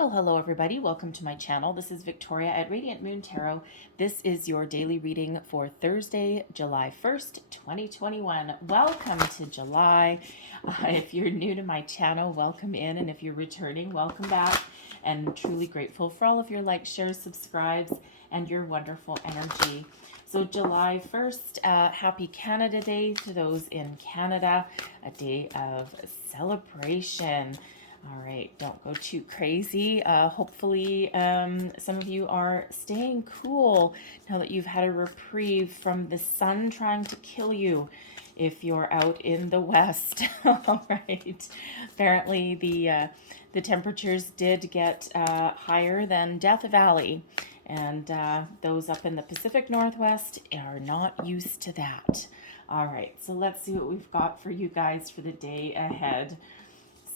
Well, hello everybody. Welcome to my channel. This is Victoria at Radiant Moon Tarot. This is your daily reading for Thursday, July 1st, 2021. Welcome to July. If you're new to my channel, welcome in. And if you're returning, welcome back. And truly grateful for all of your likes, shares, subscribes, and your wonderful energy. So July 1st, happy Canada Day to those in Canada, a day of celebration. All right, don't go too crazy. Hopefully, some of you are staying cool now that you've had a reprieve from the sun trying to kill you if you're out in the west. All right. Apparently, the temperatures did get higher than Death Valley, and those up in the Pacific Northwest are not used to that. All right, so let's see what we've got for you guys for the day ahead.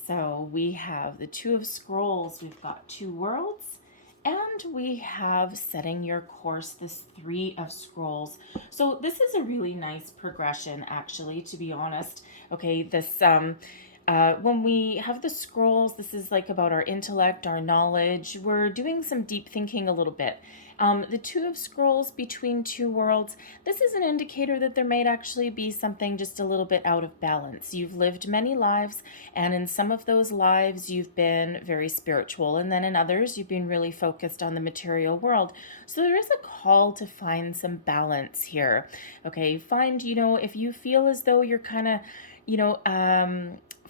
So we have the Two of Scrolls, we've got Two Worlds, and we have Setting Your Course, this Three of Scrolls. So this is a really nice progression, actually, to be honest. Okay, this when we have the scrolls, this is like about our intellect, our knowledge. We're doing some deep thinking a little bit. The Two of Scrolls between two worlds, this is an indicator that there might actually be something just a little bit out of balance. You've lived many lives, and in some of those lives you've been very spiritual, and then in others you've been really focused on the material world. So there is a call to find some balance here. Okay, find, if you feel as though you're kind of,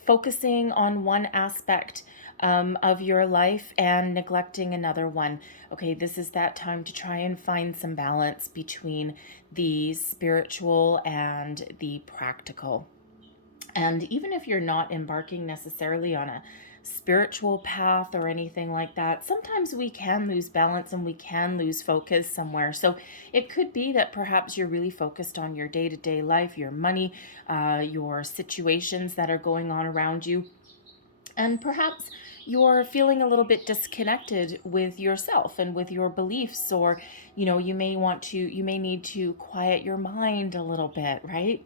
focusing on one aspect of your life and neglecting another one. Okay, this is that time to try and find some balance between the spiritual and the practical. And even if you're not embarking necessarily on a spiritual path or anything like that, sometimes we can lose balance and we can lose focus somewhere. So it could be that perhaps you're really focused on your day-to-day life, your money, your situations that are going on around you. And perhaps you're feeling a little bit disconnected with yourself and with your beliefs, or, you may need to quiet your mind a little bit, right?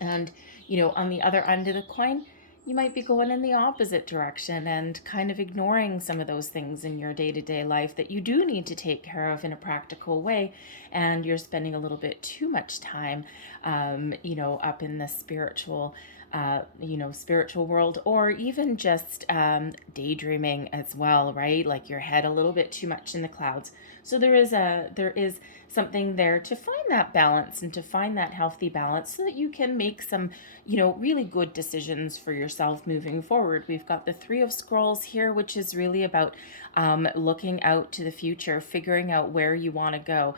And, on the other end of the coin, you might be going in the opposite direction and kind of ignoring some of those things in your day-to-day life that you do need to take care of in a practical way. And you're spending a little bit too much time, up in the spiritual world, or even just daydreaming as well, right? Like your head a little bit too much in the clouds. So there is something there to find that balance and to find that healthy balance so that you can make some, really good decisions for yourself moving forward. We've got the Three of Scrolls here, which is really about looking out to the future, figuring out where you want to go.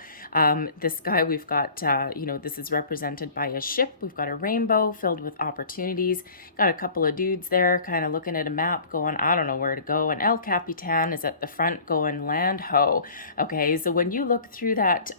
This guy, we've got, this is represented by a ship. We've got a rainbow filled with opportunities. Got a couple of dudes there kind of looking at a map going, I don't know where to go. And El Capitan is at the front going, land ho. Okay, so when you look through that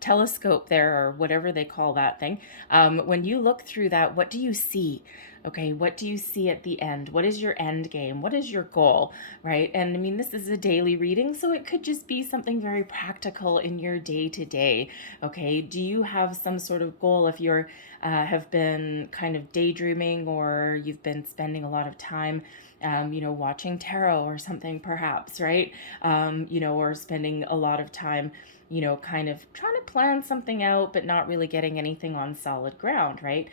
telescope there, or whatever they call that thing, when you look through that, what do you see? Okay, what do you see at the end? What is your end game? What is your goal, right? And I mean, this is a daily reading, so it could just be something very practical in your day-to-day. Okay, do you have some sort of goal if you're have been kind of daydreaming, or you've been spending a lot of time watching tarot or something perhaps, right? Or spending a lot of time, kind of trying to plan something out, but not really getting anything on solid ground, right?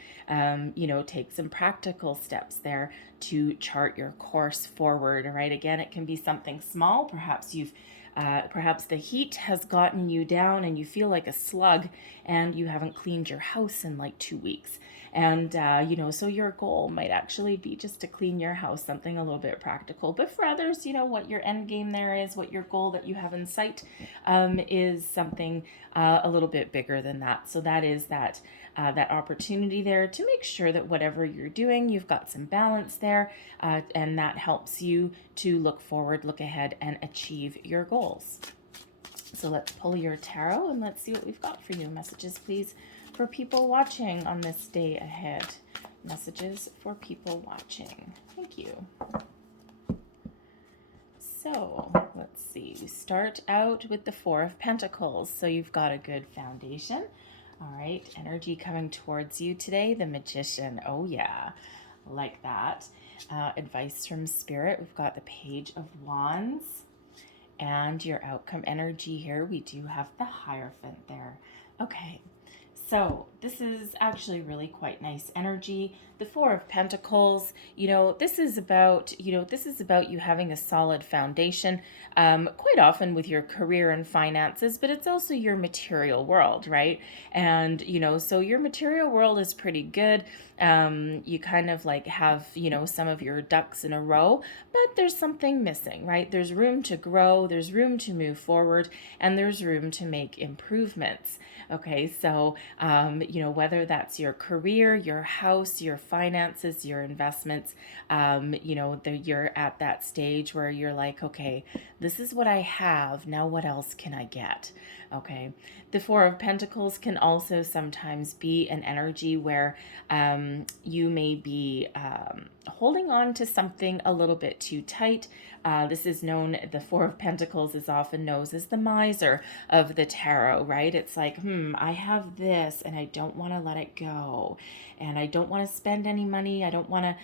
Take some practical steps there to chart your course forward, right? Again, it can be something small. Perhaps the heat has gotten you down and you feel like a slug and you haven't cleaned your house in like 2 weeks. And, so your goal might actually be just to clean your house, something a little bit practical. But for others, what your end game there is, what your goal that you have in sight is something a little bit bigger than that. So that is that opportunity there to make sure that whatever you're doing, you've got some balance there, and that helps you to look forward, look ahead, and achieve your goals. So let's pull your tarot and let's see what we've got for you. Messages, please, for people watching on this day ahead. Messages for people watching. Thank you. So let's see. We start out with the Four of Pentacles. So you've got a good foundation. All right, energy coming towards you today. The Magician. Oh yeah, like that. advice from Spirit. We've got the Page of Wands and your outcome energy here. We do have the Hierophant there. Okay, so this is actually really quite nice energy. The Four of Pentacles, this is about, you having a solid foundation, quite often with your career and finances, but it's also your material world, right? And, so your material world is pretty good. You kind of like have, some of your ducks in a row, but there's something missing, right? There's room to grow, there's room to move forward, and there's room to make improvements. Okay, so, whether that's your career, your house, your finances, your investments, you're at that stage where you're like, okay, this is what I have. Now, what else can I get? Okay. The Four of Pentacles can also sometimes be an energy where you may be holding on to something a little bit too tight. This is known, the Four of Pentacles is often known as the miser of the tarot, right? It's like, I have this and I don't want to let it go. And I don't want to spend any money. I don't want to,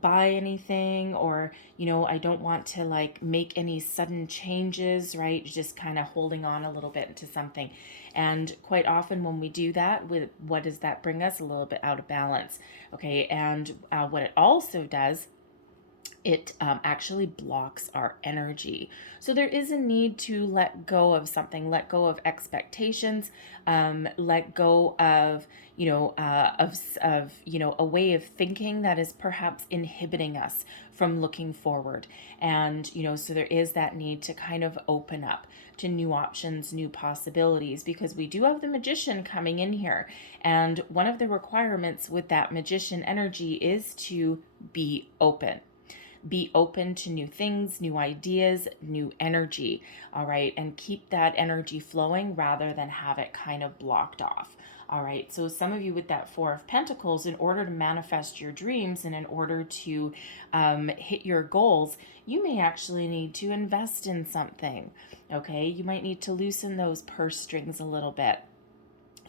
buy anything, or, I don't want to like make any sudden changes, right? Just kind of holding on a little bit to something. And quite often when we do that, what does that bring us? A little bit out of balance. Okay. And what it also does, it actually blocks our energy. So there is a need to let go of something, let go of expectations, let go of, a way of thinking that is perhaps inhibiting us from looking forward. And, so there is that need to kind of open up to new options, new possibilities, because we do have the Magician coming in here. And one of the requirements with that Magician energy is to be open. Be open to new things, new ideas, new energy, all right? And keep that energy flowing rather than have it kind of blocked off, all right? So some of you with that Four of Pentacles, in order to manifest your dreams and in order to hit your goals, you may actually need to invest in something, okay? You might need to loosen those purse strings a little bit.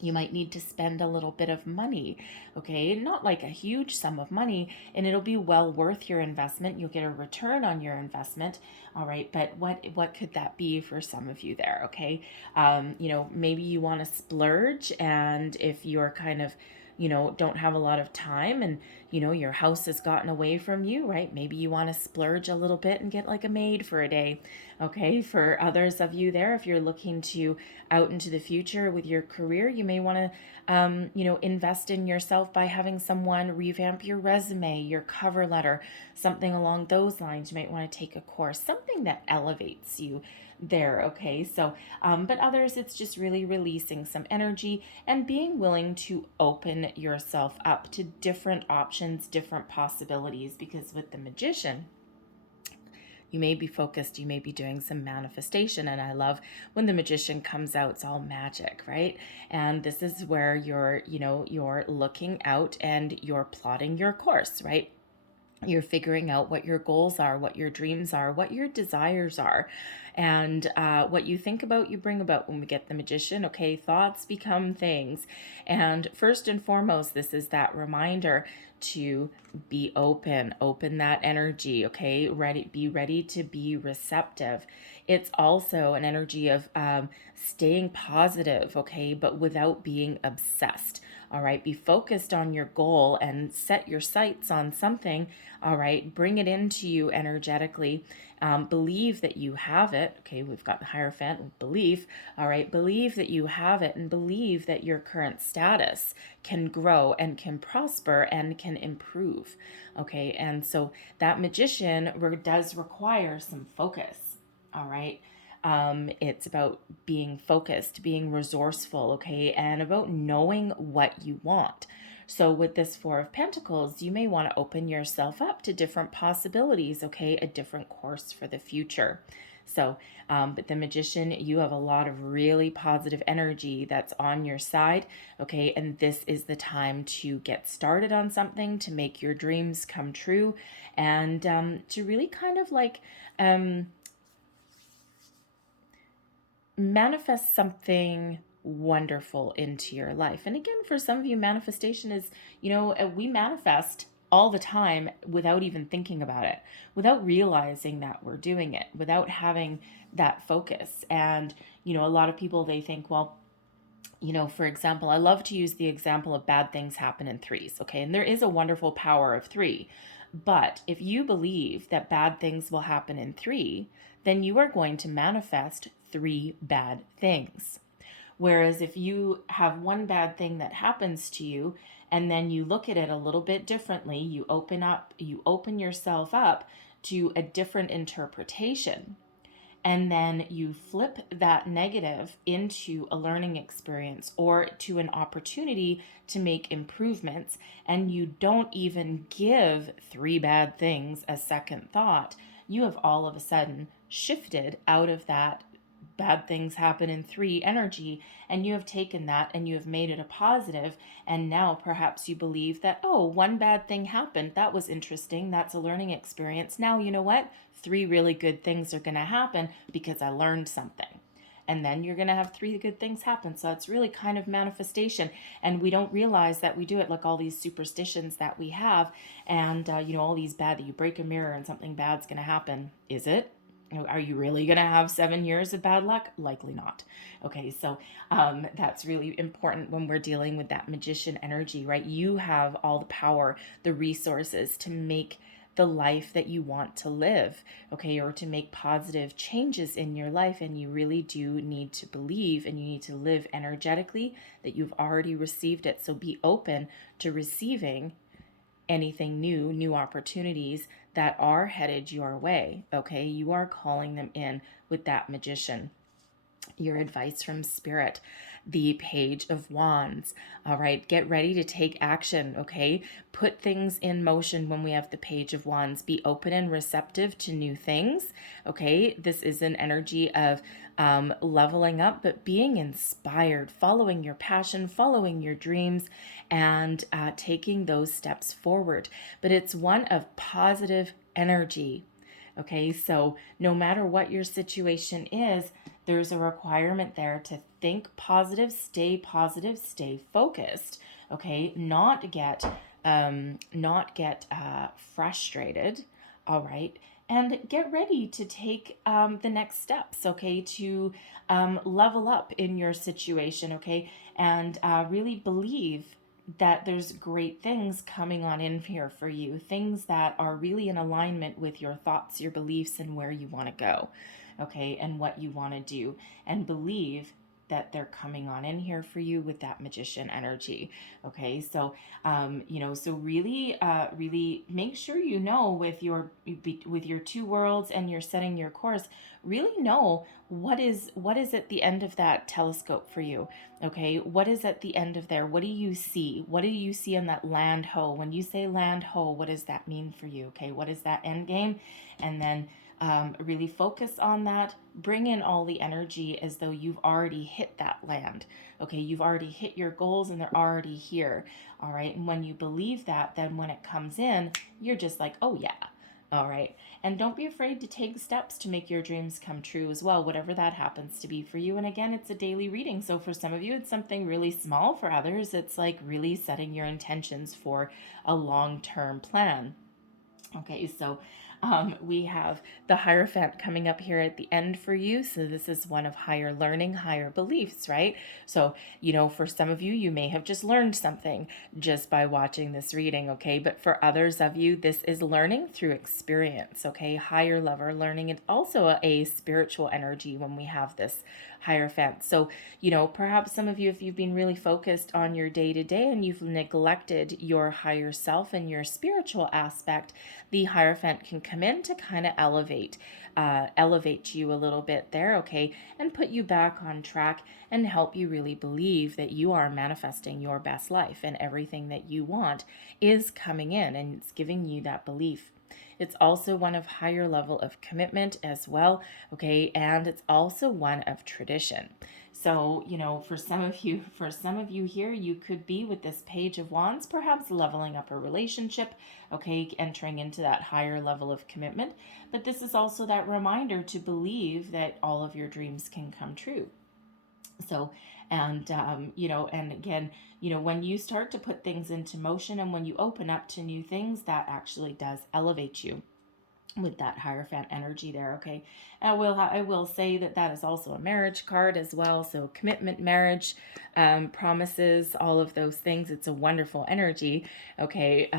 You might need to spend a little bit of money, okay? Not like a huge sum of money, and it'll be well worth your investment. You'll get a return on your investment, all right? But what could that be for some of you there, okay? Maybe you want to splurge, and if you're kind of, don't have a lot of time and, your house has gotten away from you, right? Maybe you want to splurge a little bit and get like a maid for a day, okay? For others of you there, if you're looking to out into the future with your career, you may want to, invest in yourself by having someone revamp your resume, your cover letter, something along those lines. You might want to take a course, something that elevates you there, okay? So, but others, it's just really releasing some energy and being willing to open yourself up to different options, different possibilities, because with the Magician, you may be focused, you may be doing some manifestation. And I love when the Magician comes out, it's all magic, right? And this is where you're looking out and you're plotting your course, right? You're figuring out what your goals are, what your dreams are, what your desires are. And what you think about, you bring about. When we get the Magician, okay, thoughts become things. And first and foremost, this is that reminder to be open that energy, okay? Be ready to be receptive. It's also an energy of staying positive, okay, but without being obsessed. All right, be focused on your goal and set your sights on something. All right, bring it into you energetically. Believe that you have it. Okay, we've got the Hierophant, belief. All right, believe that you have it and believe that your current status can grow and can prosper and can improve. Okay, and so that Magician does require some focus. All right. It's about being focused, being resourceful, okay, and about knowing what you want. So with this Four of Pentacles, you may want to open yourself up to different possibilities, okay, a different course for the future. So, but the Magician, you have a lot of really positive energy that's on your side, okay, and this is the time to get started on something, to make your dreams come true, and to really kind of like manifest something wonderful into your life. And again, for some of you, manifestation is, we manifest all the time without even thinking about it, without realizing that we're doing it, without having that focus. And, a lot of people, they think, well, for example, I love to use the example of bad things happen in threes, okay? And there is a wonderful power of three. But if you believe that bad things will happen in three, then you are going to manifest three bad things. Whereas if you have one bad thing that happens to you and then you look at it a little bit differently, you open yourself up to a different interpretation. And then you flip that negative into a learning experience or to an opportunity to make improvements, and you don't even give three bad things a second thought, you have all of a sudden shifted out of that bad things happen in three energy, and you have taken that and you have made it a positive. And now perhaps you believe that, oh, one bad thing happened, that was interesting, that's a learning experience. Now you know what, three really good things are going to happen because I learned something. And then you're going to have three good things happen. So it's really kind of manifestation. And we don't realize that we do it, like all these superstitions that we have. And, all these bad, that you break a mirror and something bad's going to happen. Is it? Are you really going to have 7 years of bad luck? Likely not. Okay, so that's really important when we're dealing with that magician energy, right? You have all the power, the resources to make the life that you want to live, okay, or to make positive changes in your life. And you really do need to believe, and you need to live energetically that you've already received it. So be open to receiving anything new opportunities that are headed your way, okay? You are calling them in with that magician. Your advice from Spirit, the Page of Wands. All right, get ready to take action, okay? Put things in motion when we have the Page of Wands. Be open and receptive to new things, okay? This is an energy of leveling up, but being inspired, following your passion, following your dreams, and taking those steps forward. But it's one of positive energy. Okay, so no matter what your situation is, there's a requirement there to think positive, stay focused. Okay, not get frustrated. All right, and get ready to take the next steps. Okay, to level up in your situation. Okay, and really believe that there's great things coming on in here for you, things that are really in alignment with your thoughts, your beliefs, and where you want to go, okay, and what you want to do, and believe that they're coming on in here for you with that magician energy. Okay, so so really make sure with your two worlds, and you're setting your course, really know what is at the end of that telescope for you. Okay, what is at the end of there? What do you see? What do you see on that land ho? When you say land ho, what does that mean for you? Okay, what is that end game? And then really focus on that. Bring in all the energy as though you've already hit that land. Okay, you've already hit your goals and they're already here. All right, and when you believe that, then when it comes in, you're just like, oh yeah. All right, and don't be afraid to take steps to make your dreams come true as well, whatever that happens to be for you. And again, it's a daily reading. So for some of you, it's something really small. For others, it's like really setting your intentions for a long-term plan. Okay, so we have the Hierophant coming up here at the end for you. So this is one of higher learning, higher beliefs, right? So, for some of you, you may have just learned something just by watching this reading, okay? But for others of you, this is learning through experience, okay? Higher level learning. It's also a spiritual energy when we have this Hierophant. So, perhaps some of you, if you've been really focused on your day-to-day and you've neglected your higher self and your spiritual aspect, the Hierophant can come in to kind of elevate you a little bit there, okay, and put you back on track and help you really believe that you are manifesting your best life and everything that you want is coming in, and it's giving you that belief. It's also one of higher level of commitment as well, okay, and it's also one of tradition. So, for some of you here, you could be with this Page of Wands, perhaps leveling up a relationship, okay, entering into that higher level of commitment. But this is also that reminder to believe that all of your dreams can come true. So, and, and again, when you start to put things into motion and when you open up to new things, that actually does elevate you with that Hierophant energy there. Okay, I will say that that is also a marriage card as well. So commitment, marriage, promises, all of those things. It's a wonderful energy. Okay,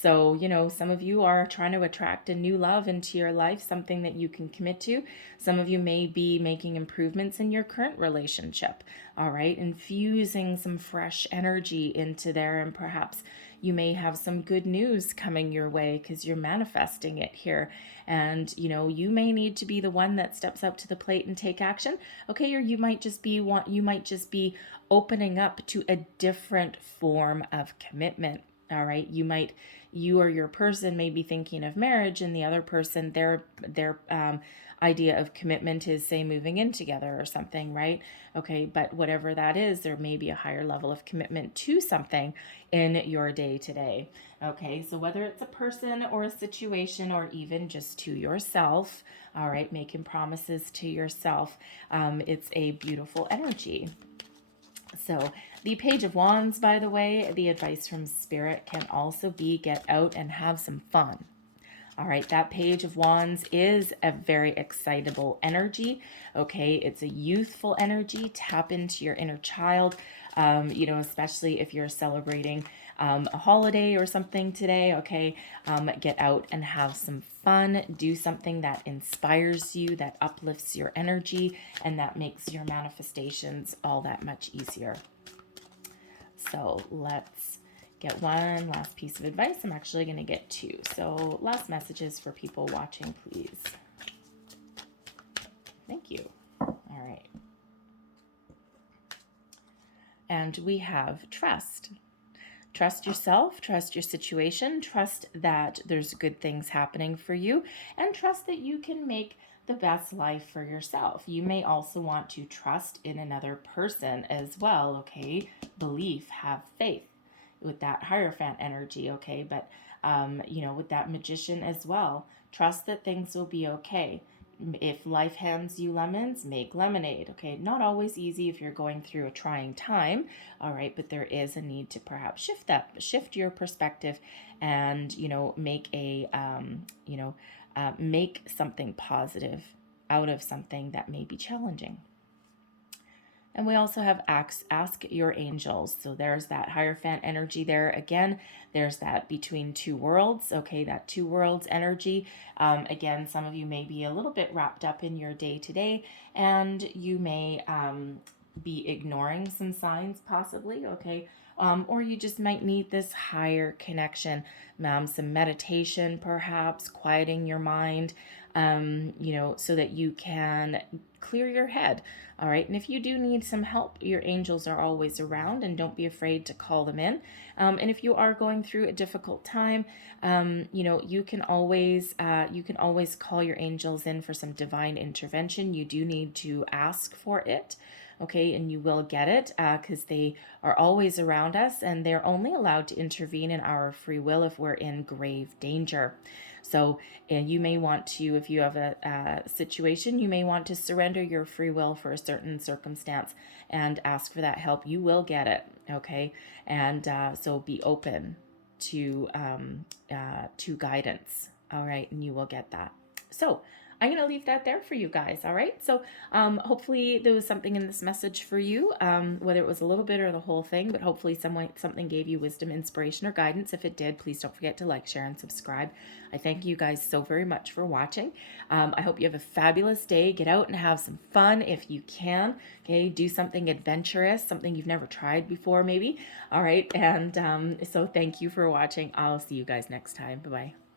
so some of you are trying to attract a new love into your life, something that you can commit to. Some of you may be making improvements in your current relationship. All right, infusing some fresh energy into there, and perhaps you may have some good news coming your way because you're manifesting it here. And you may need to be the one that steps up to the plate and take action. Okay, or you might just be opening up to a different form of commitment. All right, you or your person may be thinking of marriage, and the other person, their idea of commitment is, say, moving in together or something, right? Okay, but whatever that is, there may be a higher level of commitment to something in your day to day. Okay, so whether it's a person or a situation or even just to yourself, all right, making promises to yourself, it's a beautiful energy. So the Page of Wands, by the way, the advice from Spirit can also be get out and have some fun. All right, that Page of Wands is a very excitable energy. Okay, it's a youthful energy. Tap into your inner child, especially if you're celebrating a holiday or something today. Okay, get out and have some fun. Do something that inspires you, that uplifts your energy, and that makes your manifestations all that much easier. So let's get one last piece of advice. I'm actually going to get two. So last messages for people watching, please. Thank you. All right. And we have trust. Trust yourself, trust your situation, trust that there's good things happening for you, and trust that you can make the best life for yourself. You may also want to trust in another person as well, okay? Belief, have faith with that Hierophant energy, okay? But, with that Magician as well, trust that things will be okay. If life hands you lemons, make lemonade. Okay, not always easy if you're going through a trying time. All right, but there is a need to perhaps shift your perspective, and make something positive out of something that may be challenging. And we also have ask your angels. So there's that Hierophant energy there. Again, there's that between two worlds. Okay, that two worlds energy. Again, some of you may be a little bit wrapped up in your day to day, and you may be ignoring some signs possibly. Okay. Or you just might need this higher connection, some meditation, perhaps quieting your mind, so that you can clear your head. All right. And if you do need some help, your angels are always around, and don't be afraid to call them in. And if you are going through a difficult time, you can always call your angels in for some divine intervention. You do need to ask for it. Okay, and you will get it because they are always around us, and they're only allowed to intervene in our free will if we're in grave danger. So you may want to, if you have a situation, you may want to surrender your free will for a certain circumstance and ask for that help. You will get it, okay? And so be open to guidance, all right? And you will get that. So I'm going to leave that there for you guys, all right? So hopefully there was something in this message for you, whether it was a little bit or the whole thing, but hopefully something gave you wisdom, inspiration, or guidance. If it did, please don't forget to like, share, and subscribe. I thank you guys so very much for watching. I hope you have a fabulous day. Get out and have some fun if you can, okay? Do something adventurous, something you've never tried before maybe, all right? And so thank you for watching. I'll see you guys next time. Bye-bye.